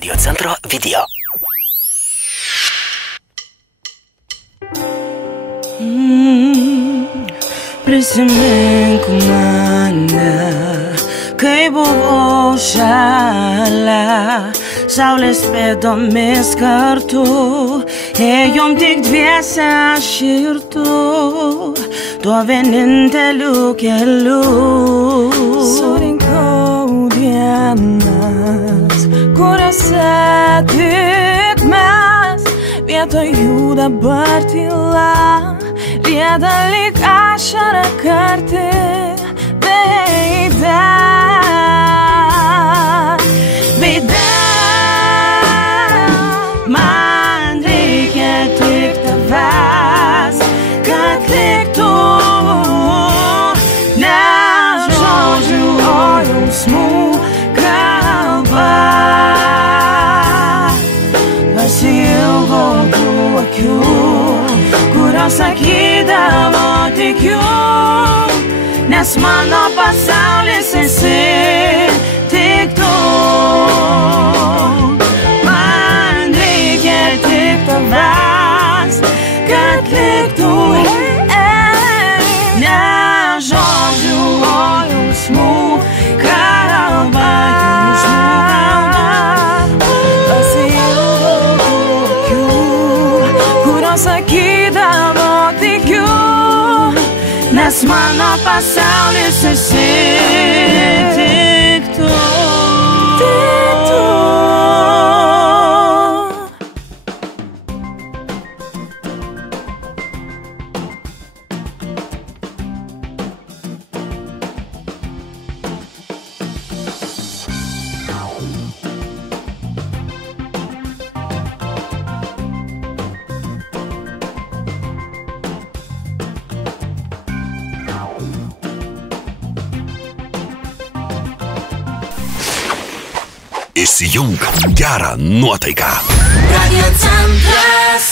Radio Centro video. Prisimink mane, kai buvau šalia, saulės pėdomis kartu, ėjom tik dviese aš ir tu, tuo vieninteliu keliu. Surinkau dienas, kuriuose tik mes, vietoj jų dabar tyla. Rieda lyg ašara karti veide, man reikia tik tavęs, kad liktų ne žodžių, o jausmų kalba. Pasiilgau tų akių, kurios sakydavo tikiu, nes mano pasaulis esi tik tu. Man reikia tik tavęs, kad liktų ne žodžių, o jausmų kalba. Pasiilgau tų akių, kurios sakydavo tikiu, nes mano pasaulis esi tik tu. Tik tu. Įsijunk gerą nuotaiką. Radio Centras.